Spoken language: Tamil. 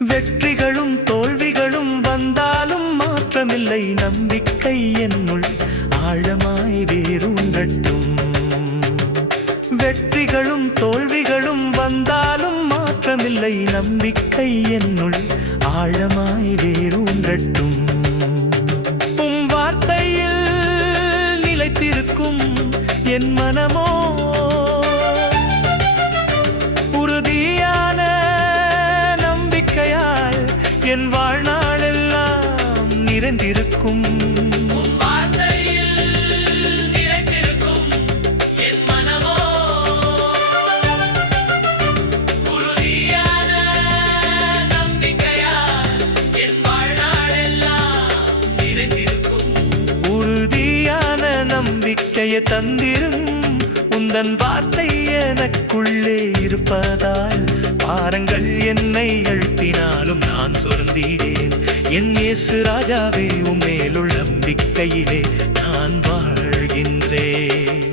வெற்றிகளும் தோல்விகளும் வந்தாலும் மாற்றமில்லை, நம்பிக்கை என்னுள் ஆழமாய் வேரூன்றட்டும். வெற்றிகளும் தோல்விகளும் வந்தாலும் மாற்றமில்லை, நம்பிக்கை என்னுள் ஆழமாய் வேரூன்றட்டும். உம் வார்த்தையில் நிலைத்திருக்கும் என் மனமோ உறுதியான நம்பிக்கையால் என் வாழ்நாளெல்லாம் நிறைந்திருக்கும். உறுதியான நம்பிக்கையை தந்திரும் உந்தன் வார்த்தை எனக்குள்ளே இருப்பதால் பாரங்கள் என்னை அழுத்தினாலும் நான் சொர்ந்திடேன். என் இயேசு ராஜாவே, உம்மேலுள்ள நம்பிக்கையிலே நான் வாழ்கின்றேன்.